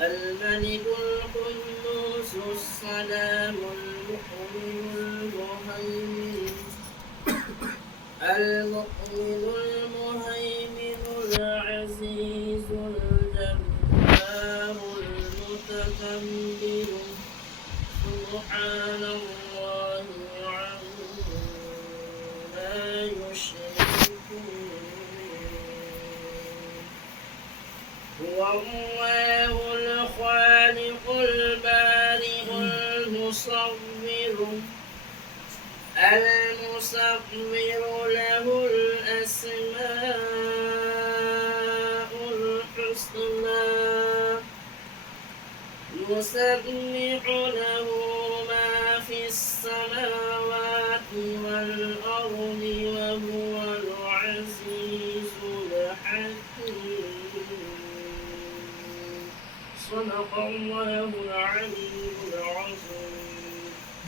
الملك القدوس السلام المؤمن المهيمن العزيز الجبار المتكبر سبحان الله عما يشركون هو الله الخالق البارئ المصور له الأسماء الحسنى يسبح له ما في السماوات والأرض وهو العزيز الحكيم صدق الله العلي العظيم.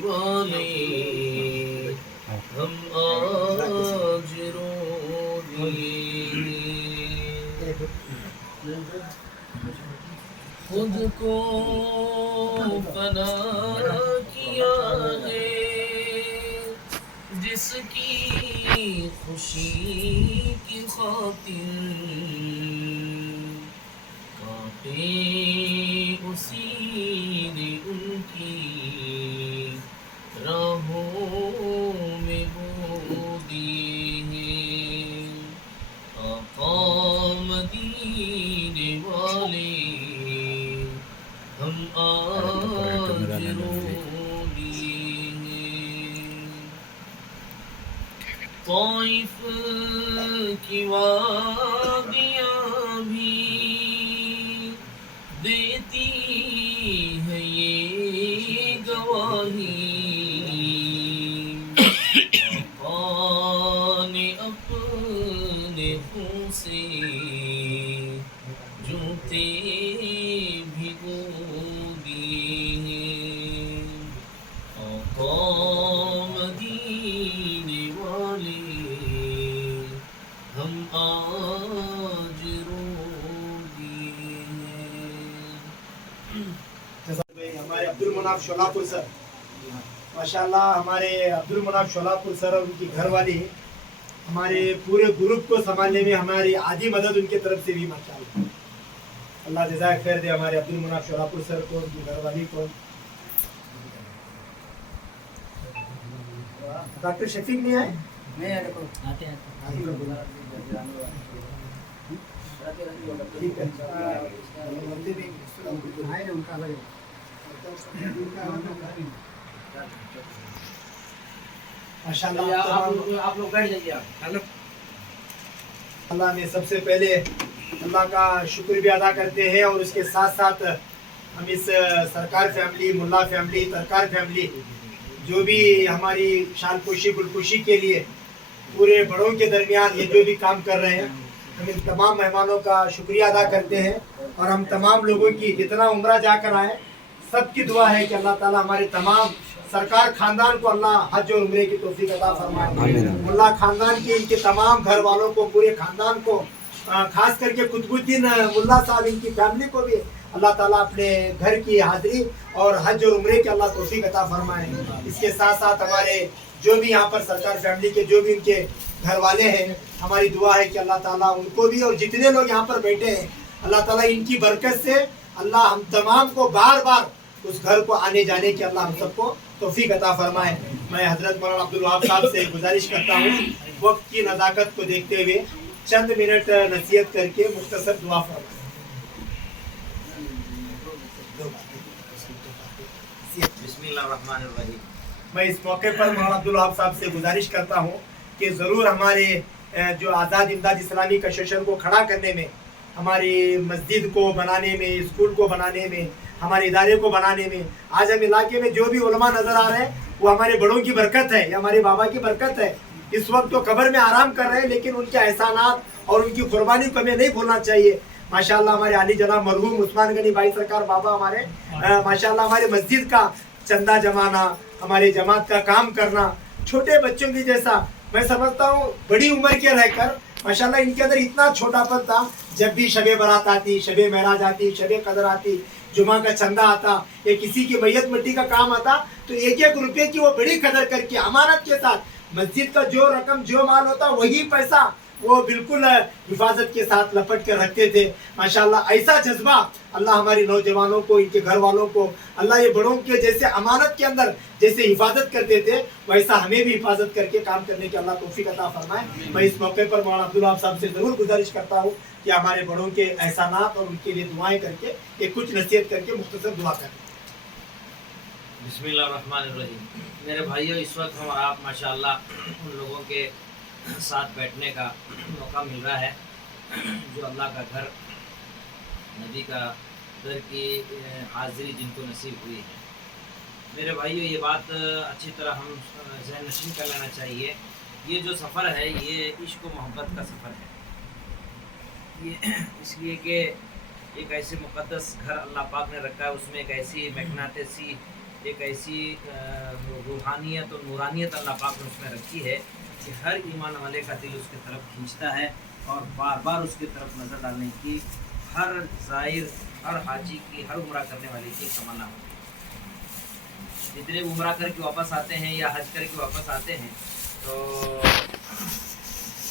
والے ہم آج رو دیے خود کو فنا کیا ہے جس کی خوشی کی خاطر کانٹے اسی نے ان کی راہوں میں بو دیے ہیں آقا مدینے والے ہم آج رو دیے ہیں طائف کی وادیاں بھی دیتی ہے یہ گواہی آقا نے اپنے خون سے جوتے بھگو دیے ہیں آقا مدینے والے ہم آج رو دیے ہیں ہمارے عبد المناف شولاپور سر ماشاءاللہ ہمارے عبد المناف شولاپور سر اور ان کی گھر والی ہمارے پورے گروپ کو سنبھالنے میں ہماری آدھی مدد ان کی طرف سے بھی ماشاءاللہ اللہ جزائے خیر دے ہمارے عبد المناف شولاپور سر کو ان کی گھر والی کو ڈاکٹر شفیق نہیں آئے ٹھیک ہے آپ لوگ بیٹھ جائیے اللہ میں سب سے پہلے اللہ کا شکر بھی ادا کرتے ہیں اور اس کے ساتھ ساتھ ہم اس سرکار فیملی ملا فیملی ترکار فیملی جو بھی ہماری شان پوشی گل پوشی کے لیے پورے بڑوں کے درمیان یہ جو بھی کام کر رہے ہیں ہم ان تمام مہمانوں کا شکریہ ادا کرتے ہیں اور ہم تمام لوگوں کی جتنا عمرہ جا کر آئے سب کی دعا ہے کہ اللہ تعالیٰ ہمارے تمام سرکار خاندان کو اللہ حج اور عمرے کی توفیق عطا فرمائے ملا خاندان کے ان کے تمام گھر والوں کو پورے خاندان کو خاص کر کے قطب الدین ملا صاحب ان کی فیملی کو بھی اللہ تعالیٰ اپنے گھر کی حاضری اور حج اور عمرے کے اللہ توفیق عطا فرمائے اس کے ساتھ ساتھ ہمارے جو بھی یہاں پر سرکار فیملی کے جو بھی ان کے گھر والے ہیں ہماری دعا ہے کہ اللہ تعالیٰ ان کو بھی اور جتنے لوگ یہاں پر بیٹھے ہیں اللہ تعالیٰ ان کی برکت سے اللہ ہم تمام کو بار بار اس گھر کو آنے جانے کی اللہ ہم سب کو توفیق عطا فرمائے میں حضرت مولانا عبد الوہاب صاحب سے گزارش کرتا ہوں وقت کی نزاکت کو دیکھتے ہوئے چند منٹ نصیحت کر کے مختصر دعا فرمائیں بسم اللہ الرحمن الرحیم میں اس موقع پر مولانا عبد الوہاب صاحب سے گزارش کرتا ہوں کہ ضرور ہمارے جو آزاد امداد اسلامی کششن کو کھڑا کرنے میں ہماری مسجد کو بنانے میں اسکول کو بنانے میں ہمارے ادارے کو بنانے میں آج ہم علاقے میں جو بھی علماء نظر آ رہے ہیں وہ ہمارے بڑوں کی برکت ہے یا ہمارے بابا کی برکت ہے اس وقت تو قبر میں آرام کر رہے ہیں لیکن ان کے احسانات اور ان کی قربانی کو ہمیں نہیں بھولنا چاہیے ماشاءاللہ ہمارے علی جناب مرحوم عثمان غنی بھائی سرکار بابا ہمارے ماشاءاللہ ہمارے مسجد کا چندہ جمانا ہمارے جماعت کا کام کرنا چھوٹے بچوں کی جیسا میں سمجھتا ہوں بڑی عمر کے رہ کر ماشاءاللہ ان کے اندر اتنا چھوٹا پن تھا جب بھی شب برات آتی شب معراج آتی شب قدر آتی جمعہ کا چندہ آتا یا کسی کی میت مٹی کا کام آتا تو ایک ایک روپے کی وہ بڑی قدر کر کے امانت کے ساتھ مسجد کا جو رقم جو مال ہوتا وہی پیسہ وہ بالکل حفاظت کے ساتھ لپٹ کے رکھتے تھے ماشاءاللہ ایسا جذبہ اللہ ہمارے نوجوانوں کو ان کے گھر والوں کو اللہ یہ بڑوں کے جیسے امانت کے اندر جیسے حفاظت کرتے تھے ویسا ہمیں بھی حفاظت کر کے کام کرنے کی اللہ توفیق عطا فرمائے میں اس موقع پر مولانا عبد الوہاب صاحب سے ضرور گزارش کرتا ہوں کہ ہمارے بڑوں کے احسانات اور ان کے لیے دعائیں کر کے ایک کچھ نصیحت کر کے مختصر دعا کریں بسم اللہ الرحمن الرحیم میرے بھائیوں اس وقت ہم آپ ماشاءاللہ ان لوگوں کے ساتھ بیٹھنے کا موقع مل رہا ہے جو اللہ کا گھر نبی کا گھر کی حاضری جن کو نصیب ہوئی ہے میرے بھائیوں یہ بات اچھی طرح ہم ذہن نشین کر لینا چاہیے یہ جو سفر ہے یہ عشق و محبت کا سفر ہے یہ اس لیے کہ ایک ایسے مقدس گھر اللہ پاک نے رکھا ہے اس میں ایک ایسی مقناطیسی ایک ایسی روحانیت اور نورانیت اللہ پاک نے اس میں رکھی ہے کہ ہر ایمان والے کا دل اس کی طرف کھینچتا ہے اور بار بار اس کی طرف نظر ڈالنے کی ہر زائر، ہر حاجی کی، ہر عمرہ کرنے والے کی تمنا ہوتی ہے۔ جتنے عمرہ کر کے واپس آتے ہیں یا حج کر کے واپس آتے ہیں تو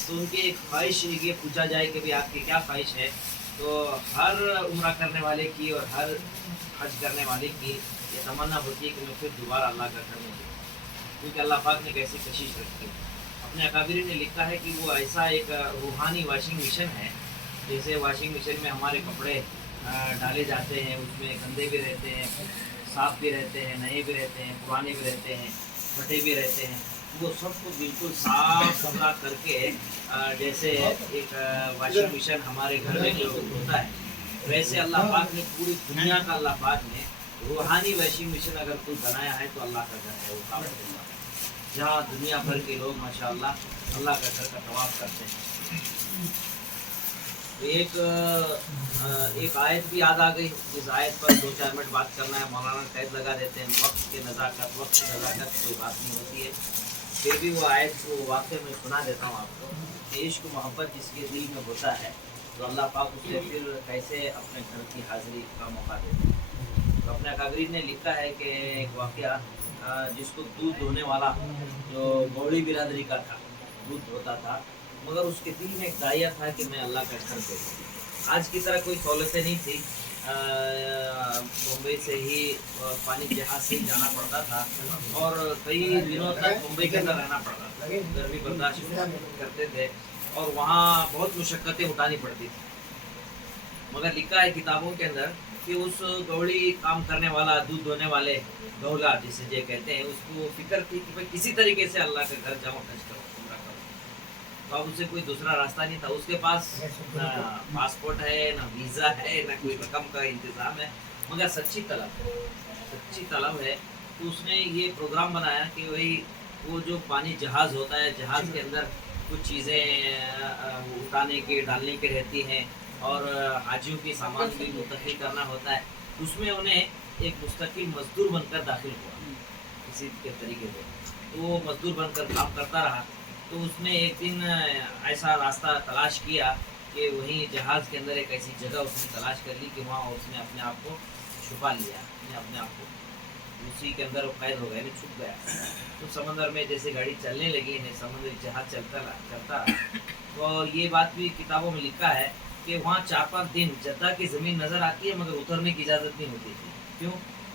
ان کی ایک خواہش یہ پوچھا جائے کہ بھئی آپ کی کیا خواہش ہے، تو ہر عمرہ کرنے والے کی اور ہر حج کرنے والے کی یہ تمنا ہوتی ہے کہ میں پھر دوبارہ اللہ کا گھر میں جاؤں، کیونکہ اللہ پاک نے کیسی کشش رکھی ہے۔ اپنے اکابرین نے لکھا ہے کہ وہ ایسا ایک روحانی واشنگ مشین ہے، جیسے واشنگ مشین میں ہمارے کپڑے ڈالے جاتے ہیں، اس میں گندے بھی رہتے ہیں، صاف بھی رہتے ہیں، نئے بھی رہتے ہیں، پرانے بھی رہتے ہیں، پھٹے بھی رہتے ہیں، وہ سب کو بالکل صاف ستھرا کر کے جیسے ایک واشنگ مشین ہمارے گھر میں جو ہوتا ہے، ویسے اللہ پاک نے پوری دنیا کا اللہ پاک نے روحانی واشنگ مشین اگر کوئی بنایا ہے تو اللہ کا گھر ہے وہ کعبۃ اللہ، جہاں دنیا بھر کے لوگ ماشاءاللہ اللہ کا گھر کا طواف کرتے ہیں۔ ایک آیت بھی یاد آ گئی، اس آیت پر 2-4 منٹ بات کرنا ہے، مولانا قید لگا دیتے ہیں، وقت کی نزاکت کوئی بات نہیں ہوتی ہے، پھر بھی وہ آیت کو واقعہ میں سنا دیتا ہوں آپ کو کہ عشق و محبت جس کے دل میں ہوتا ہے تو اللہ پاک اسے پھر کیسے اپنے گھر کی حاضری کا موقع دیتے ہیں۔ تو اپنے اکابرین نے لکھا ہے کہ ایک واقعہ جس کو دودھ دھونے والا جو گوڑی برادری کا تھا، دودھ دھوتا تھا، مگر اس کے دل میں ایک داعیہ تھا کہ میں اللہ کا گھر دیکھوں۔ آج کی طرح کوئی سہولتیں نہیں تھی، ممبئی سے ہی پانی جہاز سے ہی جانا پڑتا تھا اور کئی دنوں تک ممبئی کے اندر رہنا پڑتا تھا، گرمی برداشت کرتے تھے اور وہاں بہت مشقتیں اٹھانی پڑتی تھی، مگر لکھا ہے کتابوں کے اندر کہ اس گوڑی کام کرنے والا، دودھ دھونے والے گولا جسے جو کہتے ہیں، اس کو فکر تھی کہ میں کسی طریقے سے اللہ کے گھر جاؤں، حج کروں، عمرہ کروں، تو اب اسے کوئی دوسرا راستہ نہیں تھا، اس کے پاس نہ پاسپورٹ ہے، نہ ویزا ہے، نہ کوئی رقم کا انتظام ہے، مگر سچی طلب ہے، تو اس نے یہ پروگرام بنایا کہ وہی وہ جو پانی جہاز ہوتا ہے، جہاز کے اندر کچھ چیزیں اٹھانے کے ڈالنے کے رہتی ہیں اور حاجیوں کی سامان بھی منتقل کرنا ہوتا ہے، اس میں انہیں ایک مستقل مزدور بن کر داخل ہوا کسی کے طریقے سے، تو وہ مزدور بن کر کام کرتا رہا، تو اس نے ایک دن ایسا راستہ تلاش کیا کہ وہیں جہاز کے اندر ایک ایسی جگہ اس نے تلاش کر لی کہ وہاں اس نے اپنے آپ کو چھپا لیا، اپنے آپ کو اسی کے اندر وہ قید ہو گیا، چھپ گیا، تو سمندر میں جیسے گاڑی چلنے لگی، سمندری جہاز چلتا رہا، تو یہ بات بھی کتابوں میں لکھا ہے کہ وہاں 4-5 دن جدہ کی زمین نظر آتی ہے مگر اترنے کی اجازت نہیں ہوتی تھی، کیوں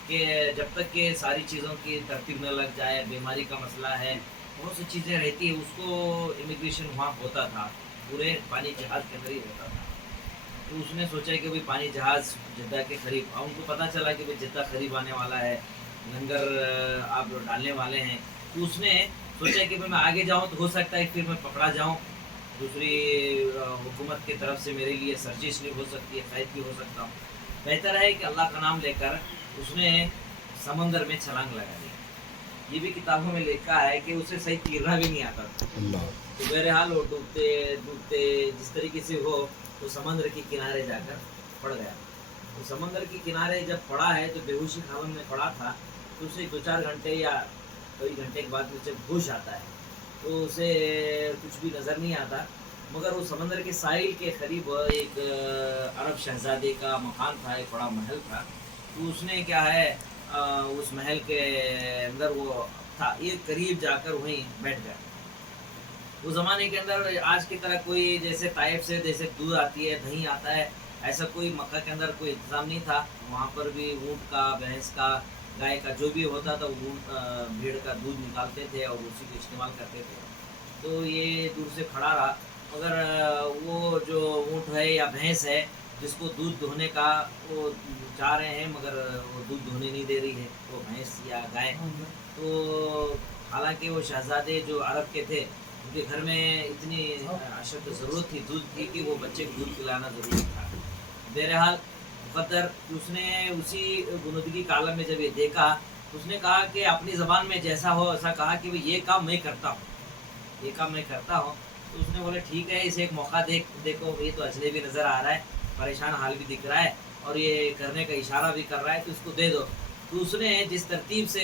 کہ جب تک کہ ساری چیزوں کی ترتیب نہ لگ جائے، بیماری کا مسئلہ ہے، بہت سی چیزیں رہتی ہیں، اس کو امیگریشن وہاں ہوتا تھا، پورے پانی جہاز کے اندر ہی ہوتا تھا، تو اس نے سوچا کہ بھئی پانی جہاز جدہ کے قریب، ان کو پتہ چلا کہ بھئی جدہ قریب آنے والا ہے، لنگر آپ ڈالنے والے ہیں، تو اس نے سوچا کہ میں آگے جاؤں تو ہو سکتا ہے پھر میں پکڑا جاؤں، دوسری حکومت کی طرف سے میرے لیے سرزش نہیں ہو سکتی ہے، قید بھی ہو سکتا ہوں، بہتر ہے کہ اللہ کا نام لے کر اس نے سمندر میں چھلانگ لگا دیا۔ یہ بھی کتابوں میں لکھا ہے کہ اسے صحیح تیرنا بھی نہیں آتا تھا، تو بہرحال وہ ڈوبتے جس طریقے سے ہو تو سمندر کے کنارے جا کر پڑ گیا، تو سمندر کے کنارے جب پڑا ہے تو بے ہوشی حالت میں پڑا تھا، تو اسے 2-4 گھنٹے یا کئی گھنٹے کے بعد جب ہوش آتا ہے تو اسے کچھ بھی نظر نہیں آتا، مگر وہ سمندر کے ساحل کے قریب ایک عرب شہزادے کا مکان تھا، ایک بڑا محل تھا، تو اس نے کیا ہے اس محل کے اندر وہ تھا، ایک قریب جا کر وہیں بیٹھ گیا۔ وہ زمانے کے اندر آج کی طرح کوئی جیسے طائف سے جیسے دودھ آتی ہے، دہی آتا ہے، ایسا کوئی مکہ کے اندر کوئی انتظام نہیں تھا، وہاں پر بھی اونٹ کا، بھینس کا، گائے کا جو بھی ہوتا تھا وہ بھیڑ کا دودھ نکالتے تھے اور اسی کو استعمال کرتے تھے، تو یہ دور سے کھڑا رہا، مگر وہ جو اونٹ ہے یا بھینس ہے جس کو دودھ دھونے کا وہ چاہ رہے ہیں مگر وہ دودھ دھونے نہیں دے رہی ہے، وہ بھینس یا گائے، تو حالانکہ وہ شہزادے جو عرب کے تھے ان کے گھر میں اتنی اشد ضرورت تھی دودھ کی کہ وہ بچے کو دودھ پلانا ضروری تھا، بہرحال مقدر اس نے اسی غنودگی کے عالم میں جب یہ دیکھا تو اس نے کہا کہ اپنی زبان میں جیسا ہو ایسا کہا کہ یہ کام میں کرتا ہوں، تو اس نے بولے ٹھیک ہے، اسے ایک موقع دیکھو، یہ تو اجنبی نظر آ رہا ہے، پریشان حال بھی دکھ رہا ہے اور یہ کرنے کا اشارہ بھی کر رہا ہے، تو اس کو دے دو، تو اس نے جس ترتیب سے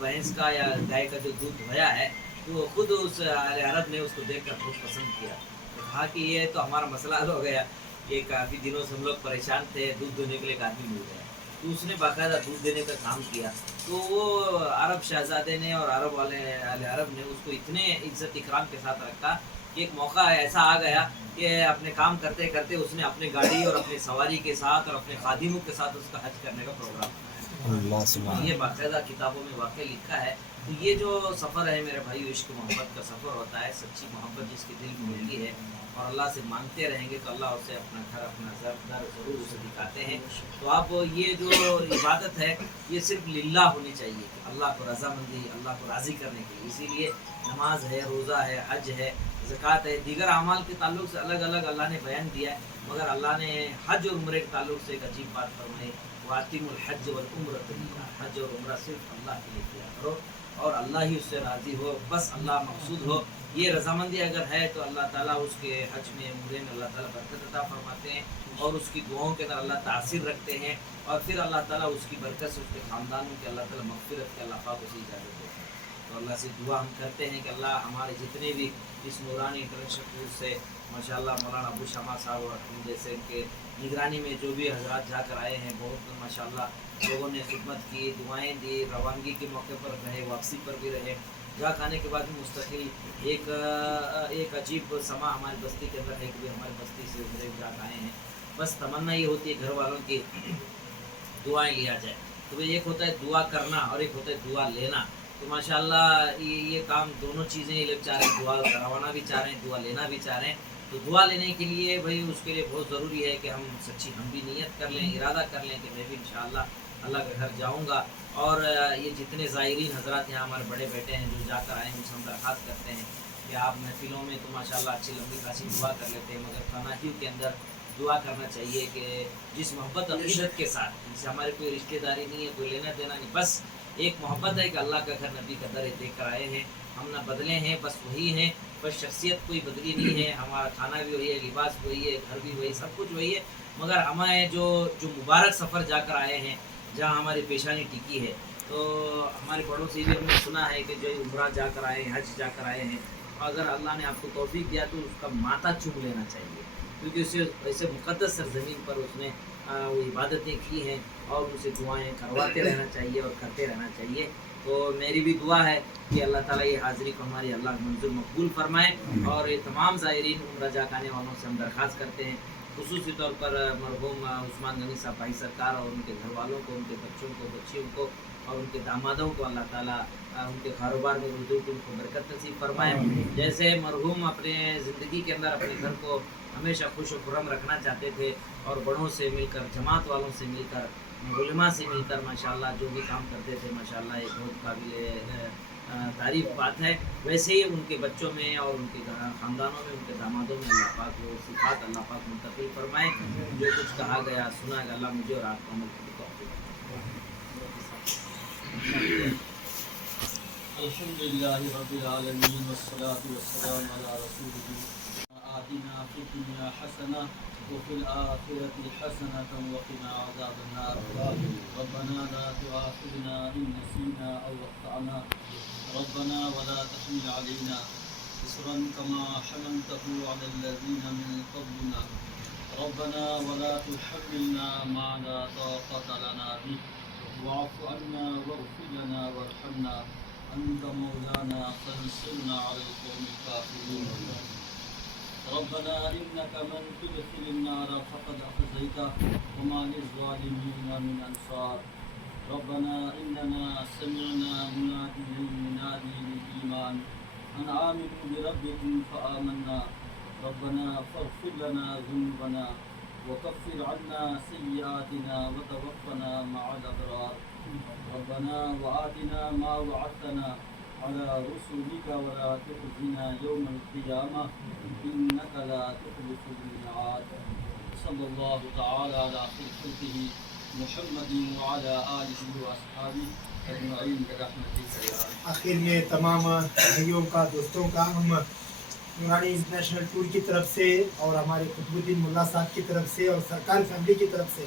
بھینس کا یا گائے کا جو دودھ دھویا ہے تو خود اس اہل عرب نے اس کو دیکھ کر بہت پسند کیا، کہا کہ یہ تو ہمارا مسئلہ حل ہو گیا، یہ کافی دنوں سے ہم لوگ پریشان تھے، دودھ دھونے کے لیے ایک آدمی مل گیا۔ تو اس نے باقاعدہ دودھ دینے کا کام کیا، تو وہ عرب شہزادے نے اور عرب والے اہل عرب نے اس کو اتنے عزت اکرام کے ساتھ رکھا کہ ایک موقع ایسا آ گیا کہ اپنے کام کرتے کرتے اس نے اپنی گاڑی اور اپنی سواری کے ساتھ اور اپنے خادموں کے ساتھ اس کا حج کرنے کا پروگرام بنایا۔ یہ باقاعدہ کتابوں میں واقع لکھا ہے۔ تو یہ جو سفر ہے میرے بھائی، عشق محبت کا سفر ہوتا ہے، سچی محبت جس کے دل میں ہوتی ہے اور اللہ سے مانگتے رہیں گے تو اللہ اسے اپنا گھر اپنا در ضرور اسے دکھاتے ہیں۔ تو اب یہ جو عبادت ہے یہ صرف للہ ہونی چاہیے، اللہ کو رضامندی، اللہ کو راضی کرنے کے لیے، اسی لیے نماز ہے، روزہ ہے، حج ہے، زکوٰۃ ہے، دیگر اعمال کے تعلق سے الگ الگ اللہ نے بیان دیا ہے، مگر اللہ نے حج اور عمرے کے تعلق سے ایک عجیب بات فرمائی، وَأَتِمُّ الْحَجَّ وَالْعُمْرَةَ لِلَّهِ، حج اور عمرہ صرف اللہ کے لیے کیا کرو اور اللہ ہی اس سے راضی ہو، بس اللہ مقصود ہو۔ یہ رضامندی اگر ہے تو اللہ تعالیٰ اس کے حج میں، عمرے میں اللہ تعالیٰ برکت عطا فرماتے ہیں اور اس کی دعاؤں کے اندر اللہ تاثیر رکھتے ہیں، اور پھر اللہ تعالیٰ اس کی برکت سے اس کے خاندانوں کے اللہ تعالیٰ مغفرت کے اللہ پاک اسے اجازت دیتے ہیں۔ تو اللہ سے دعا ہم کرتے ہیں کہ اللہ ہمارے جتنے بھی اس نورانی انٹرنیشنل ٹور سے ماشاءاللہ مولانا ابو شامہ صاحب اور ہم جیسے ان کے نگرانی میں جو بھی حضرات جا کر آئے ہیں، بہت ماشاءاللہ لوگوں نے خدمت کی، دعائیں دی، روانگی کے موقع پر رہے، واپسی پر بھی رہے، جا کھانے کے بعد بھی مستقل ایک عجیب سما ہماری بستی کے اندر ہے کہ ہماری بستی سے ادھر جا کر آئے ہیں، بس تمنا یہ ہوتی ہے گھر والوں کی دعائیں لیا جائے۔ تو ایک ہوتا ہے دعا کرنا اور ایک ہوتا ہے دعا لینا، تو ماشاءاللہ یہ کام دونوں چیزیں یہ لوگ چاہ رہے ہیں، دعا کروانا بھی چاہ رہے ہیں، دعا لینا بھی چاہ رہے ہیں۔ تو دعا لینے کے لیے بھائی اس کے لیے بہت ضروری ہے کہ ہم سچی ہم بھی نیت کر لیں، ارادہ کر لیں کہ میں بھی انشاءاللہ اللہ کے گھر جاؤں گا، اور یہ جتنے زائرین حضرات یہاں ہمارے بڑے بیٹے ہیں جو جا کر آئے ہیں، ان سے ہم درخواست کرتے ہیں کہ آپ محفلوں میں تو ماشاءاللہ اچھی لمبی خاصی دعا کر لیتے ہیں، مگر خاناجیوں کے اندر دعا کرنا چاہیے کہ جس محبت عقیدت کے ساتھ، جن سے ہمارے کوئی رشتہ داری نہیں ہے، کوئی لینا دینا نہیں، بس ایک محبت ہے کہ اللہ کا گھر نبی کا در دیکھ کر آئے ہیں، ہم نہ بدلے ہیں، بس وہی ہیں، بس شخصیت کوئی بدلی نہیں ہے، ہمارا کھانا بھی وہی ہے، لباس بھی وہی ہے، گھر بھی وہی، سب کچھ وہی ہے، مگر ہمیں جو مبارک سفر جا کر آئے ہیں جہاں ہماری پیشانی ٹکی ہے، تو ہمارے بڑوں سے بھی ہم نے سنا ہے کہ جو عمرہ جا کر آئے ہیں، حج جا کر آئے ہیں، اگر اللہ نے آپ کو توفیق دیا تو اس کا ماتھا چوم لینا چاہیے، کیونکہ اسے ایسے مقدس سرزمین پر اس نے وہ عبادتیں کی ہیں، اور ان سے دعائیں کرواتے رہنا چاہیے اور کرتے رہنا چاہیے۔ تو میری بھی دعا ہے کہ اللہ تعالیٰ یہ حاضری کو ہماری اللہ منظور مقبول فرمائے، اور یہ تمام زائرین عمرہ جا کے آنے والوں سے ہم درخواست کرتے ہیں، خصوصی طور پر مرحوم عثمان غنی صاحب بھائی سرکار اور ان کے گھر والوں کو، ان کے بچوں کو، بچیوں کو اور ان کے دامادوں کو اللہ تعالیٰ ان کے کاروبار میں رجوع کو ان کو برکت نصیب فرمائے۔ جیسے مرحوم اپنے زندگی کے اندر اپنے گھر کو ہمیشہ خوش و خرم رکھنا چاہتے تھے، اور بڑوں سے مل کر، جماعت والوں سے مل کر، علماء سے مل کر ماشاءاللہ جو بھی کام کرتے تھے، ماشاءاللہ یہ بہت قابل تعریف بات ہے۔ ویسے ہی ان کے بچوں میں اور ان کے خاندانوں میں، ان کے دامادوں میں اللہ پاک وہ صفات اللہ پاک منتقل فرمائے۔ جو کچھ کہا گیا سنا گیا، اللہ مجھے اور آپ کو عمل کرنے کی توفیق دے۔ الحمد لله رب العالمين والصلاة والسلام على رسوله آتنا في الدنيا حسنة وفي الآخرة حسنة وقنا عذاب النار ربنا لا تؤاخذنا إن نسينا أو أخطأنا ربنا ولا تحمل علينا إصرا كما حملته على الذين من قبلنا ربنا ولا تحملنا ما لا طاقة لنا به واعف عنا واغفر لنا وارحمنا أنت مولانا فانصرنا على القوم الكافرين ربنا إنك من تدخل النار فقد أخزيته وما للظالمين من أنصار ربنا إننا سمعنا مناديا ينادي للإيمان أن آمنوا بربكم فآمنا ربنا فاغفر لنا ذنوبنا وكفر عنا سيئاتنا وتوفنا مع الأبرار ربنا وآتنا ما وعدتنا على رسلك ولا تخزنا يوم القيامة إنك لا تخلف الميعاد صلى الله تعالى على خلقته محمد وعلى آله وأصحابه أجمعين برحمتك يا أرحم آخر میں تمام بھائیوں کا، دوستوں کا، ہم نورانی انٹرنیشنل ٹور کی طرف سے اور ہمارے قطب الدین ملا صاحب کی طرف سے اور سرکار فیملی کی طرف سے